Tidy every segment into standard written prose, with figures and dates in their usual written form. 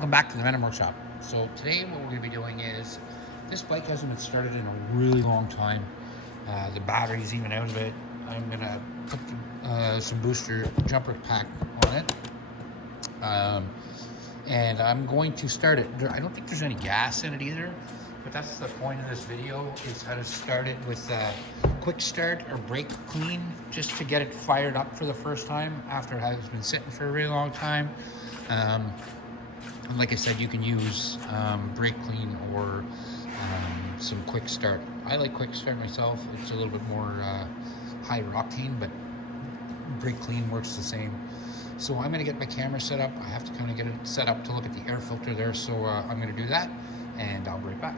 Welcome back to the Venom workshop. So today what we're going to be doing is, this bike hasn't been started in a really long time. The battery's even out of it. I'm going to put some booster jumper pack on it. And I'm going to start it. I don't think there's any gas in it either, but that's the point of this video, is how to start it with a quick start or brake clean, just to get it fired up for the first time after it has been sitting for a really long time. And like I said, you can use brake clean or some quick start. I like quick start myself. It's a little bit more high octane, but brake clean works the same. So I'm going to get my camera set up. I have to kind of get it set up to look at the air filter there. So I'm going to do that, and I'll be right back.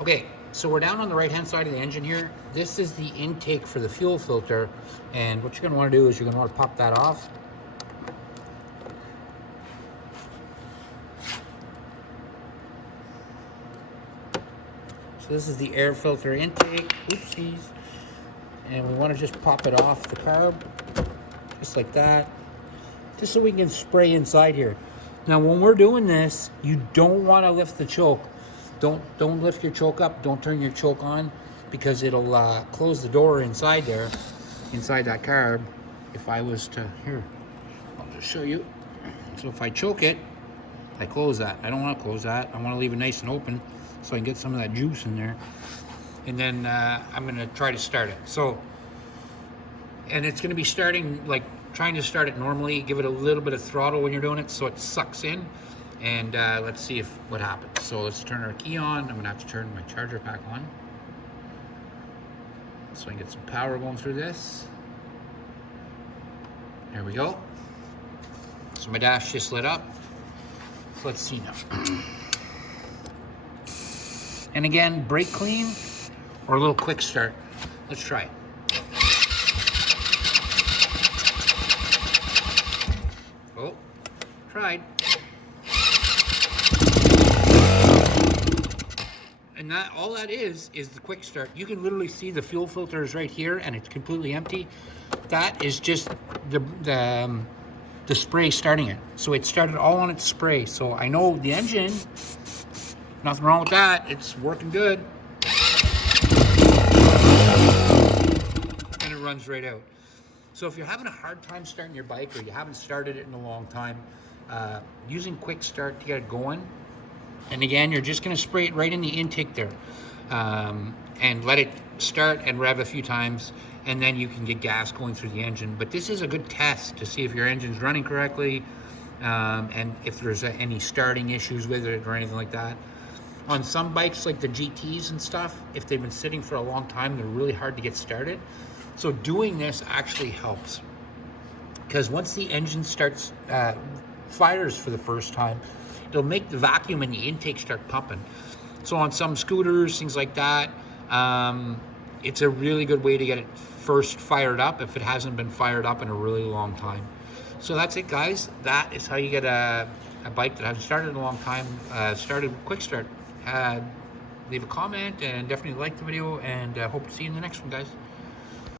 Okay, so we're down on the right-hand side of the engine here. This is the intake for the fuel filter. And what you're going to want to do is you're going to want to pop that off. So this is the air filter intake. Oopsies. And we want to just pop it off the carb, just like that, just so we can spray inside here. Now, when we're doing this, you don't want to lift the choke. Don't lift your choke up. Don't turn your choke on, because it'll close the door inside there, inside that carb. If I was to, here, I'll just show you. So if I choke it, I close that. I don't want to close that. I want to leave it nice and open so I can get some of that juice in there. And then I'm going to try to start it. So, and it's going to be starting, like, trying to start it normally. Give it a little bit of throttle when you're doing it so it sucks in. And let's see what happens. So let's turn our key on. I'm going to have to turn my charger pack on, so I can get some power going through this. There we go. So my dash just lit up. So let's see now. And again, brake clean or a little quick start. Let's try it. Oh, tried. And that, all that is the quick start. You can literally see the fuel filter is right here and it's completely empty. That is just the spray starting it. So it started all on its spray. So I know the engine, nothing wrong with that. It's working good. And it runs right out. So if you're having a hard time starting your bike, or you haven't started it in a long time, using quick start to get it going. And again, you're just going to spray it right in the intake there, and let it start and rev a few times, and then you can get gas going through the engine. But this is a good test to see if your engine's running correctly, and if there's any starting issues with it or anything like that. On some bikes like the GTs and stuff, if they've been sitting for a long time, they're really hard to get started. So doing this actually helps, because once the engine starts fires for the first time, it'll make the vacuum in the intake start pumping. So on some scooters, things like that, it's a really good way to get it first fired up if it hasn't been fired up in a really long time. So that's it, guys. That is how you get a bike that hasn't started in a long time started with quick start. Leave a comment and definitely like the video, and hope to see you in the next one, guys.